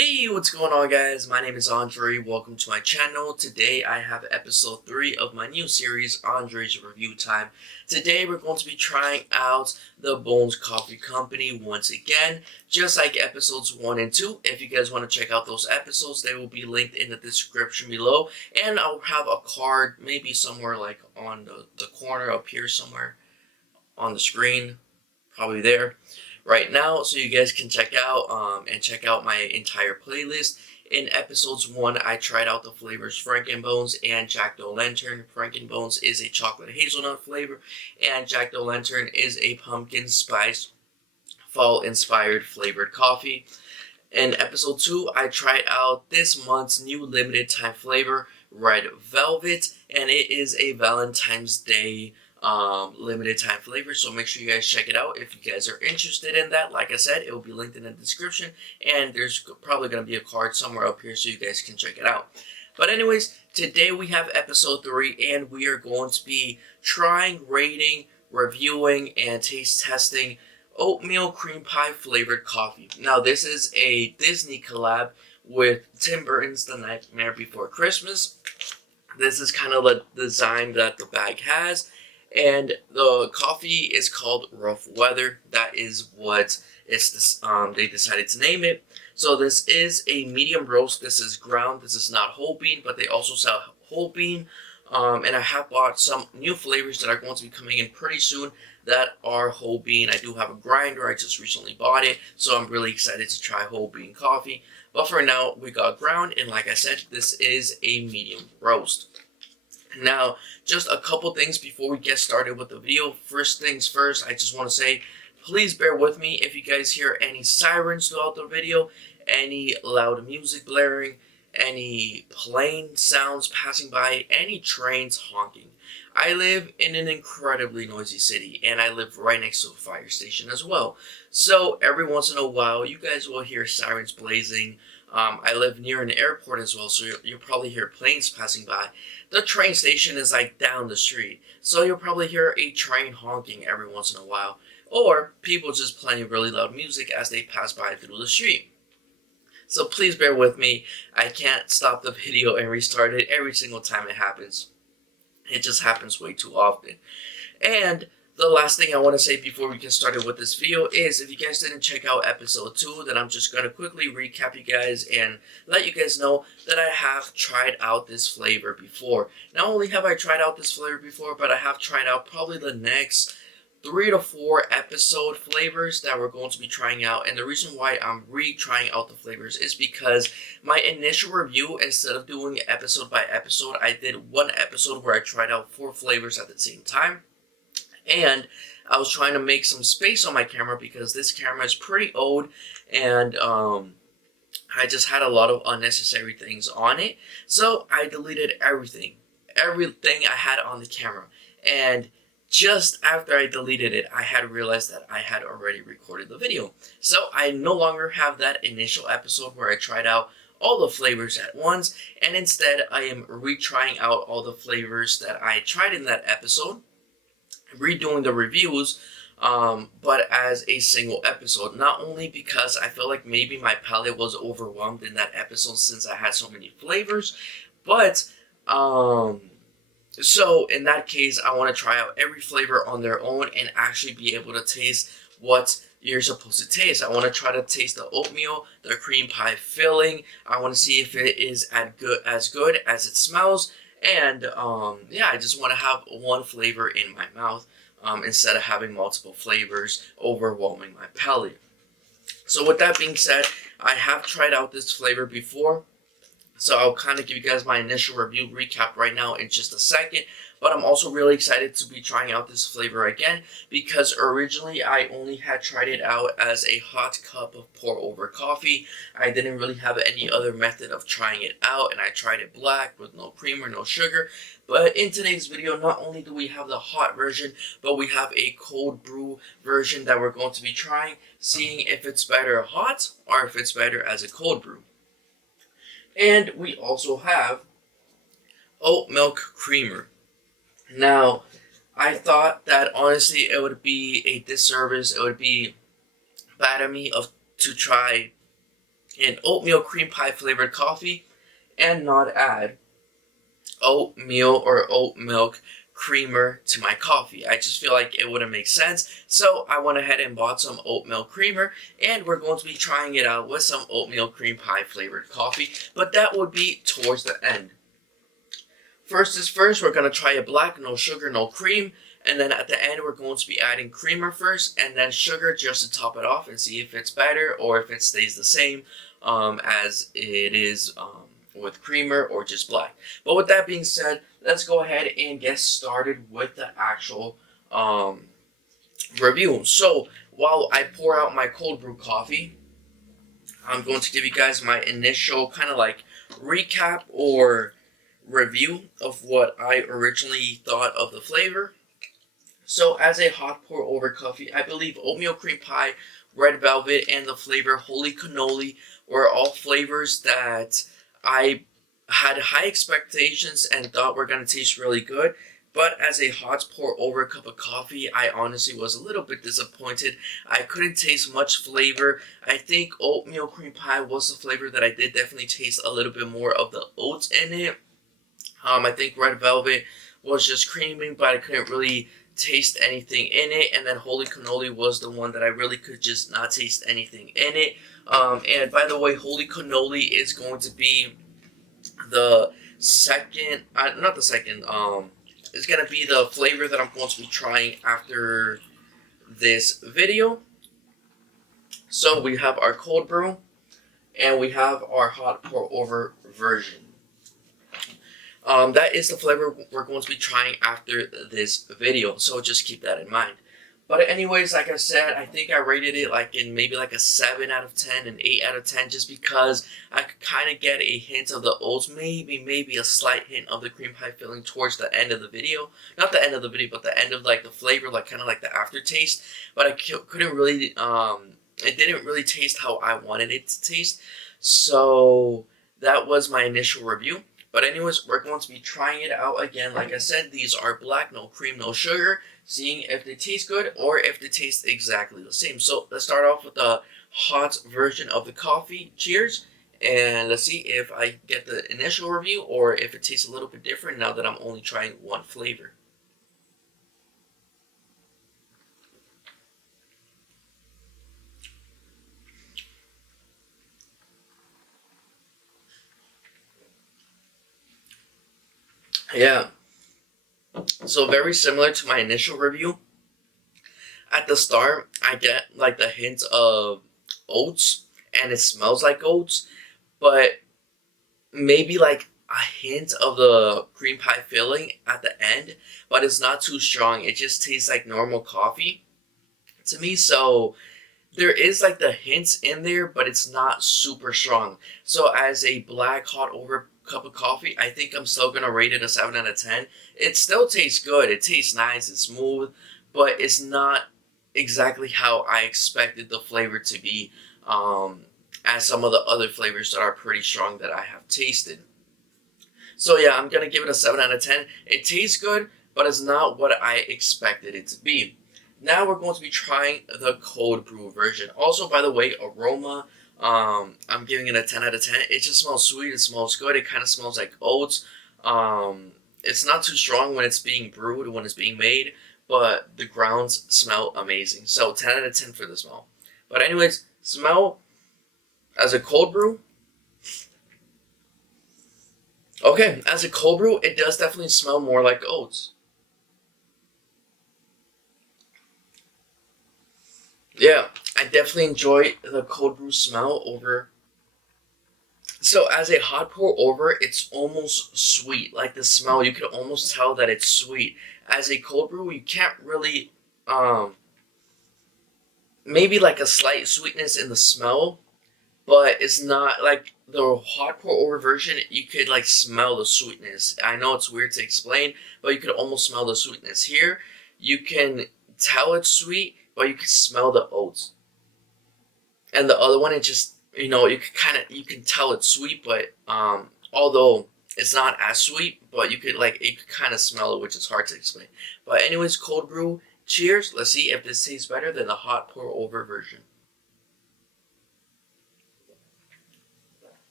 Hey, what's going on, guys? My name is Andre. Welcome to my channel. Today I have episode 3 of my new series, Andre's Review Time. Today we're going to be trying out the Bones Coffee Company once again, just like episodes 1 and 2. If you guys want to check out those episodes, they will be linked in the description below. And I'll have a card maybe somewhere like on the corner up here somewhere on the screen, probably there right now, so you guys can check out my entire playlist. In episodes 1, I tried out the flavors Frankenbones and Jack-o'-lantern. Frankenbones is a chocolate hazelnut flavor, and Jack-o'-lantern is a pumpkin spice fall-inspired flavored coffee. In episode 2, I tried out this month's new limited time flavor, Red Velvet, and it is a Valentine's Day limited time flavor, so make sure you guys check it out if you guys are interested in that. Like I said, it will be linked in the description, and there's probably going to be a card somewhere up here so you guys can check it out. But anyways, today we have episode 3, and we are going to be trying, rating, reviewing, and taste testing oatmeal cream pie flavored coffee. Now, this is a Disney collab with Tim Burton's The Nightmare Before Christmas. This is kind of the design that the bag has, and the coffee is called Rough Weather. That is what they decided to name it. So this is a medium roast. This is ground. This is not whole bean, but they also sell whole bean. And I have bought some new flavors that are going to be coming in pretty soon that are whole bean. I do have a grinder. I just recently bought it, so I'm really excited to try whole bean coffee. But for now, we got ground, and like I said, this is a medium roast. Now, just a couple things before we get started with the video. First things first, I just want to say, please bear with me if you guys hear any sirens throughout the video, any loud music blaring, any plane sounds passing by, any trains honking. I live in an incredibly noisy city, and I live right next to a fire station as well. So every once in a while, you guys will hear sirens blazing. I live near an airport as well, so you'll probably hear planes passing by. The train station is like down the street, so you'll probably hear a train honking every once in a while, or people just playing really loud music as they pass by through the street. So please bear with me. I can't stop the video and restart it every single time it happens. It just happens way too often. And the last thing I want to say before we get started with this video is, if you guys didn't check out episode 2, then I'm just going to quickly recap you guys and let you guys know that I have tried out this flavor before. Not only have I tried out this flavor before, but I have tried out probably the next 3 to 4 episode flavors that we're going to be trying out. And the reason why I'm retrying out the flavors is because my initial review, instead of doing episode by episode, I did one episode where I tried out 4 flavors at the same time. And I was trying to make some space on my camera because this camera is pretty old, and I just had a lot of unnecessary things on it. So I deleted everything I had on the camera. And just after I deleted it, I had realized that I had already recorded the video. So I no longer have that initial episode where I tried out all the flavors at once, and instead I am retrying out all the flavors that I tried in that episode, redoing the reviews, but as a single episode. Not only because I feel like maybe my palate was overwhelmed in that episode since I had so many flavors, but so in that case, I want to try out every flavor on their own and actually be able to taste what you're supposed to taste. I want to try to taste the oatmeal, the cream pie filling. I want to see if it is as good as it smells. And yeah, I just want to have one flavor in my mouth instead of having multiple flavors overwhelming my palate. So with that being said, I have tried out this flavor before, so I'll kind of give you guys my initial review recap right now in just a second. But I'm also really excited to be trying out this flavor again, because originally I only had tried it out as a hot cup of pour over coffee. I didn't really have any other method of trying it out, and I tried it black with no cream or no sugar. But in today's video, not only do we have the hot version, but we have a cold brew version that we're going to be trying, seeing if it's better hot or if it's better as a cold brew. And we also have oat milk creamer. Now, I thought that honestly it would be a disservice, it would be bad of me to try an oatmeal cream pie flavored coffee and not add oatmeal or oat milk creamer to my coffee. I just feel like it wouldn't make sense, so I went ahead and bought some oatmeal creamer, and we're going to be trying it out with some oatmeal cream pie flavored coffee, but that would be towards the end. First is first, we're going to try a black, no sugar, no cream, and then at the end we're going to be adding creamer first and then sugar just to top it off and see if it's better or if it stays the same as it is with creamer or just black. But with that being said, let's go ahead and get started with the actual review. So while I pour out my cold brew coffee, I'm going to give you guys my initial kind of like recap or review of what I originally thought of the flavor. So as a hot pour over coffee, I believe oatmeal cream pie, red velvet, and the flavor holy cannoli were all flavors that I had high expectations and thought were going to taste really good. But as a hot pour over cup of coffee, I honestly was a little bit disappointed. I couldn't taste much flavor. I think oatmeal cream pie was the flavor that I did definitely taste a little bit more of the oats in it. I think red velvet was just creamy, but I couldn't really taste anything in it. And then holy cannoli was the one that I really could just not taste anything in it. And by the way, holy cannoli is going to be the second, not the second, it's going to be the flavor that I'm going to be trying after this video. So we have our cold brew and we have our hot pour over version. That is the flavor we're going to be trying after this video, so just keep that in mind. But anyways, like I said, I think I rated it like in maybe like a 7 out of 10, an 8 out of 10, just because I could kind of get a hint of the oats, maybe a slight hint of the cream pie filling towards the end of the video. Not the end of the video, but the end of like the flavor, like kind of like the aftertaste. But I couldn't really, it didn't really taste how I wanted it to taste. So that was my initial review. But anyways, we're going to be trying it out again. Like I said, these are black, no cream, no sugar. Seeing if they taste good or if they taste exactly the same. So let's start off with the hot version of the coffee. Cheers. And let's see if I get the initial review or if it tastes a little bit different now that I'm only trying one flavor. Yeah. So very similar to my initial review. At the start, I get like the hint of oats, and it smells like oats, but maybe like a hint of the cream pie filling at the end, but it's not too strong. It just tastes like normal coffee to me. So there is like the hints in there, but it's not super strong. So as a black hot over cup of coffee, I think I'm still gonna rate it a 7 out of 10. It still tastes good. It tastes nice. It's smooth, but it's not exactly how I expected the flavor to be. As some of the other flavors that are pretty strong that I have tasted. So yeah, I'm gonna give it a 7 out of 10. It tastes good, but it's not what I expected it to be. Now we're going to be trying the cold brew version. Also, by the way, aroma, I'm giving it a 10 out of 10. It just smells sweet. It smells good. It kind of smells like oats. It's not too strong when it's being brewed, when it's being made, but the grounds smell amazing. So 10 out of 10 for the smell. But anyways, smell as a cold brew. Okay, as a cold brew, it does definitely smell more like oats. Yeah, I definitely enjoy the cold brew smell over. So as a hot pour over, it's almost sweet. Like the smell, you can almost tell that it's sweet. As a cold brew, you can't really, maybe like a slight sweetness in the smell, but it's not like the hot pour over version. You could like smell the sweetness. I know it's weird to explain, but you could almost smell the sweetness here. You can tell it's sweet, but you can smell the oats. And the other one, it just, you can tell it's sweet, but although it's not as sweet, but you could kind of smell it, which is hard to explain. But anyways, cold brew. Cheers. Let's see if this tastes better than the hot pour over version.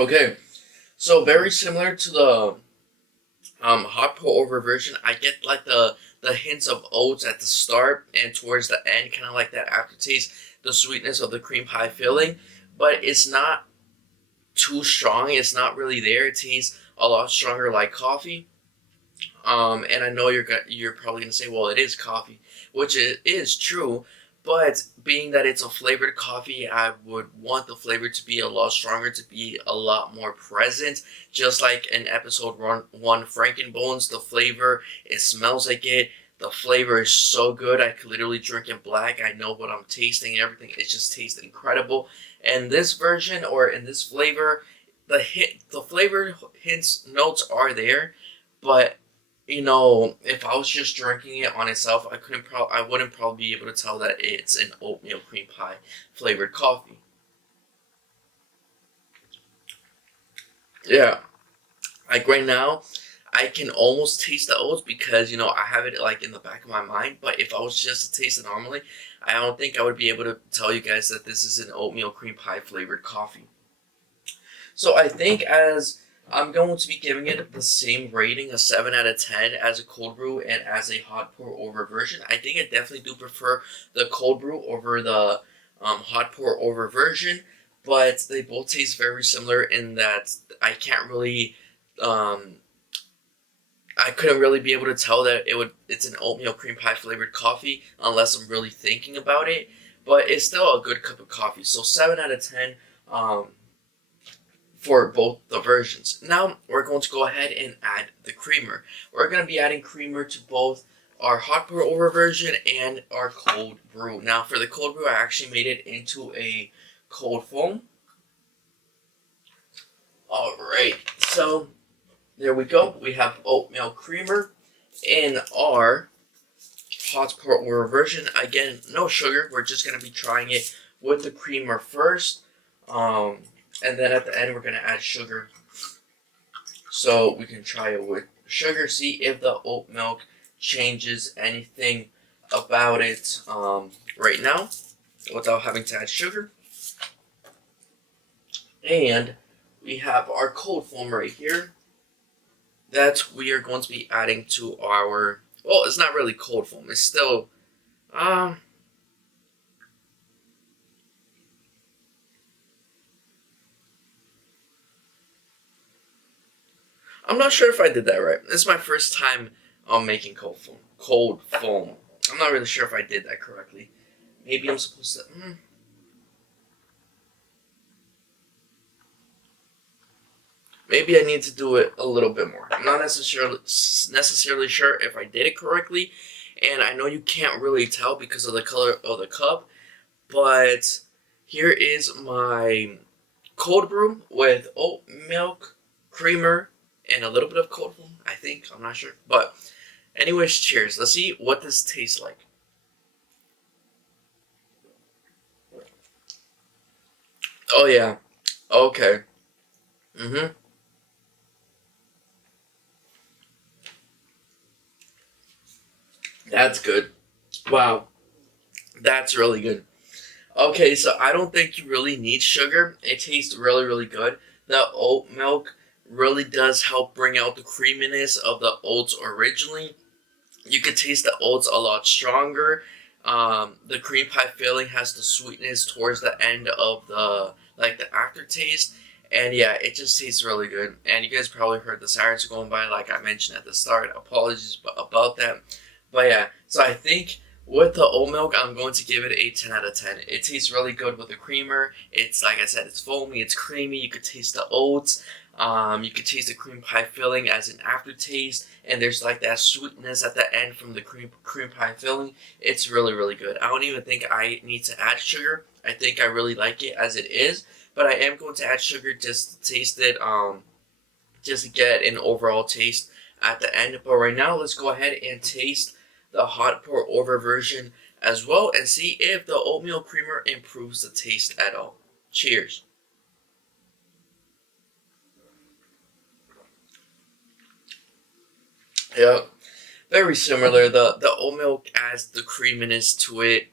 Okay, so very similar to the hot pour over version. I get like the hints of oats at the start and towards the end, kind of like that aftertaste, the sweetness of the cream pie filling, but it's not too strong. It's not really there. It tastes a lot stronger like coffee. And I know you're probably gonna say, well, it is coffee, which it is true. But being that it's a flavored coffee, I would want the flavor to be a lot stronger, to be a lot more present. Just like in episode one, Frankenbones, the flavor, it smells like it. The flavor is so good. I could literally drink it black. I know what I'm tasting and everything. It just tastes incredible. And this version, or in this flavor, the flavor hints notes are there, but if I was just drinking it on itself, I wouldn't probably be able to tell that it's an oatmeal cream pie flavored coffee. Yeah, like right now, I can almost taste the oats because I have it like in the back of my mind. But if I was just to taste it normally, I don't think I would be able to tell you guys that this is an oatmeal cream pie flavored coffee. So I think as I'm going to be giving it the same rating, a 7 out of 10, as a cold brew and as a hot pour over version. I think I definitely do prefer the cold brew over the hot pour over version, but they both taste very similar in that I can't really, um, I couldn't really be able to tell that it's an oatmeal cream pie flavored coffee unless I'm really thinking about it. But it's still a good cup of coffee. So 7 out of 10. For both the versions. Now we're going to go ahead and add the creamer. We're going to be adding creamer to both our hot pour over version and our cold brew. Now for the cold brew, I actually made it into a cold foam. Alright, so there we go. We have oatmeal creamer in our hot pour over version. Again, no sugar. We're just going to be trying it with the creamer first. And then at the end, we're going to add sugar. So we can try it with sugar, see if the oat milk changes anything about it right now without having to add sugar. And we have our cold foam right here that we are going to be adding to our, well, it's not really cold foam. It's still, I'm not sure if I did that right. This is my first time making cold foam. Cold foam. I'm not really sure if I did that correctly. Maybe I'm supposed to. Maybe I need to do it a little bit more. I'm not necessarily sure if I did it correctly, and I know you can't really tell because of the color of the cup. But here is my cold brew with oat milk, creamer, and a little bit of cold foam, I think. I'm not sure. But anyways, cheers. Let's see what this tastes like. Oh, yeah. Okay. Mm-hmm. That's good. Wow. That's really good. Okay, so I don't think you really need sugar. It tastes really, really good. The oat milk really does help bring out the creaminess of the oats originally. You can taste the oats a lot stronger. The cream pie filling has the sweetness towards the end of the aftertaste. And yeah, it just tastes really good. And you guys probably heard the sirens going by, like I mentioned at the start. Apologies about that. But yeah, so I think with the oat milk, I'm going to give it a 10 out of 10. It tastes really good with the creamer. It's, like I said, it's foamy, it's creamy. You could taste the oats. You could taste the cream pie filling as an aftertaste. And there's like that sweetness at the end from the cream pie filling. It's really, really good. I don't even think I need to add sugar. I think I really like it as it is. But I am going to add sugar just to taste it, just to get an overall taste at the end. But right now, let's go ahead and taste the hot pour over version as well and see if the oatmeal creamer improves the taste at all. Cheers. Yeah, very similar. The oat milk adds the creaminess to it.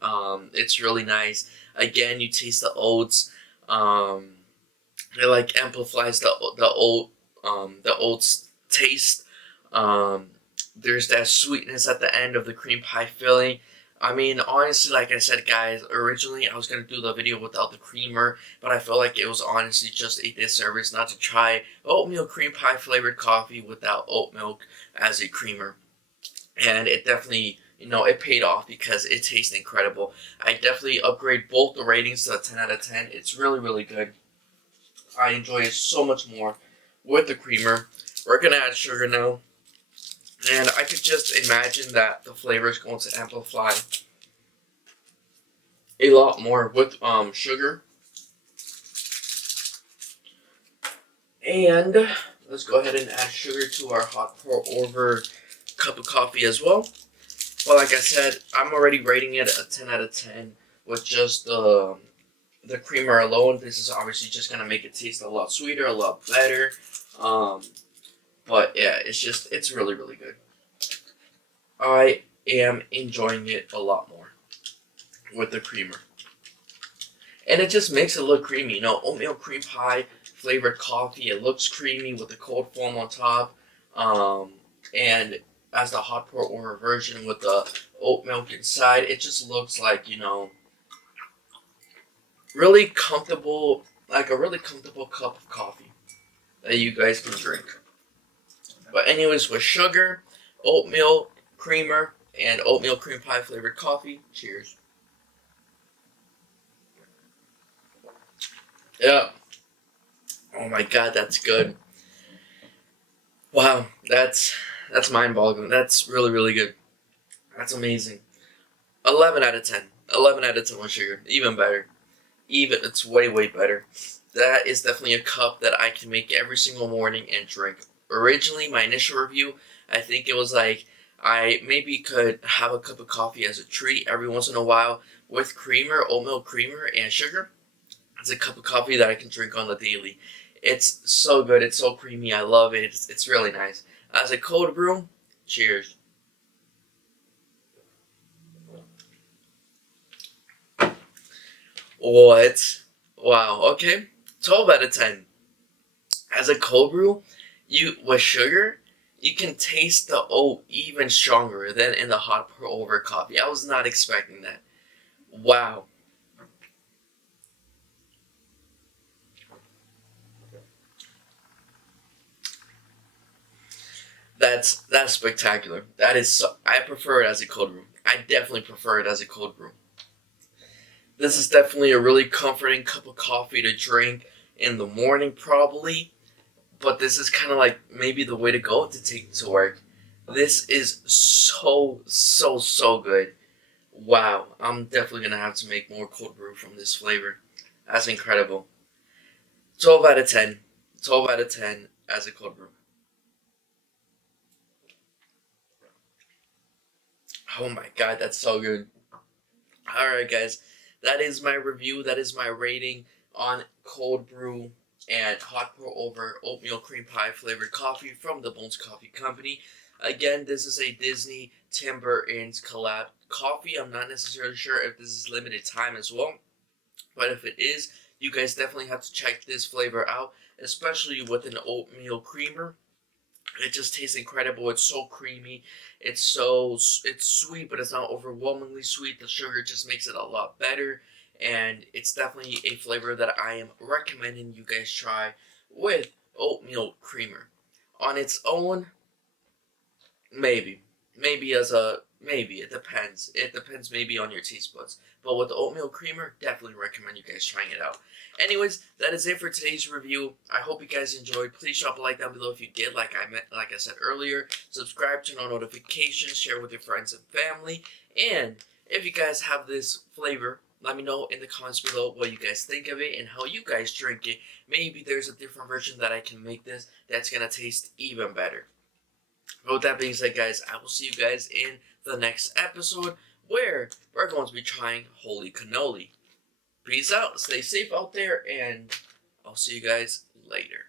It's really nice. Again, you taste the oats. Um, It like amplifies the oat's taste. Um, there's that sweetness at the end of the cream pie filling. I mean, honestly, like I said, guys, originally I was gonna do the video without the creamer, but I felt like it was honestly just a disservice not to try oatmeal cream pie flavored coffee without oat milk as a creamer. And it definitely, it paid off because it tastes incredible. I definitely upgrade both the ratings to a 10 out of 10. It's really, really good. I enjoy it so much more with the creamer. We're gonna add sugar now, and I could just imagine that the flavor is going to amplify a lot more with sugar. And let's go ahead and add sugar to our hot pour over cup of coffee as well. Well, like I said, I'm already rating it a 10 out of 10 with just the creamer alone. This is obviously just gonna make it taste a lot sweeter, a lot better. But yeah, it's really, really good. I am enjoying it a lot more with the creamer. And it just makes it look creamy. Oatmeal cream pie flavored coffee. It looks creamy with the cold foam on top. And as the hot pour over version with the oat milk inside, it just looks like, really comfortable, like a really comfortable cup of coffee that you guys can drink. But anyways, with sugar, oatmeal, creamer, and oatmeal cream pie flavored coffee, cheers. Yeah. Oh my god, that's good. Wow, that's mind-boggling. That's really, really good. That's amazing. 11 out of 10. 11 out of 10 with sugar. Even better. It's way, way better. That is definitely a cup that I can make every single morning and drink. Originally, my initial review, I think it was like I maybe could have a cup of coffee as a treat every once in a while with creamer, oatmeal creamer, and sugar. It's a cup of coffee that I can drink on the daily. It's so good. It's so creamy. I love it. It's really nice. As a cold brew, cheers. What? Wow. Okay. 12 out of 10. As a cold brew, with sugar, you can taste the oat even stronger than in the hot pour over coffee. I was not expecting that. Wow. That's spectacular. That is I prefer it as a cold brew. I definitely prefer it as a cold brew. This is definitely a really comforting cup of coffee to drink in the morning, probably. But this is kind of like maybe the way to go to take to work. This is so, so, so good. Wow. I'm definitely going to have to make more cold brew from this flavor. That's incredible. 12 out of 10. 12 out of 10 as a cold brew. Oh my god, that's so good. Alright, guys. That is my review. That is my rating on cold brew and hot pour over oatmeal cream pie flavored coffee from the Bones Coffee Company. Again, this is a Disney Tim Burton's collab coffee. I'm not necessarily sure if this is limited time as well, but if it is, you guys definitely have to check this flavor out, especially with an oatmeal creamer. It just tastes incredible. It's so creamy. It's sweet, but it's not overwhelmingly sweet. The sugar just makes it a lot better, and it's definitely a flavor that I am recommending you guys try with oatmeal creamer. On its own, maybe. Maybe. It depends. It depends maybe on your taste buds. But with the oatmeal creamer, definitely recommend you guys trying it out. Anyways, that is it for today's review. I hope you guys enjoyed. Please drop a like down below if you did, like I said earlier. Subscribe, turn on notifications, share with your friends and family. And if you guys have this flavor, let me know in the comments below what you guys think of it and how you guys drink it. Maybe there's a different version that I can make this that's gonna taste even better. But with that being said, guys, I will see you guys in the next episode where we're going to be trying Holy Cannoli. Peace out, stay safe out there, and I'll see you guys later.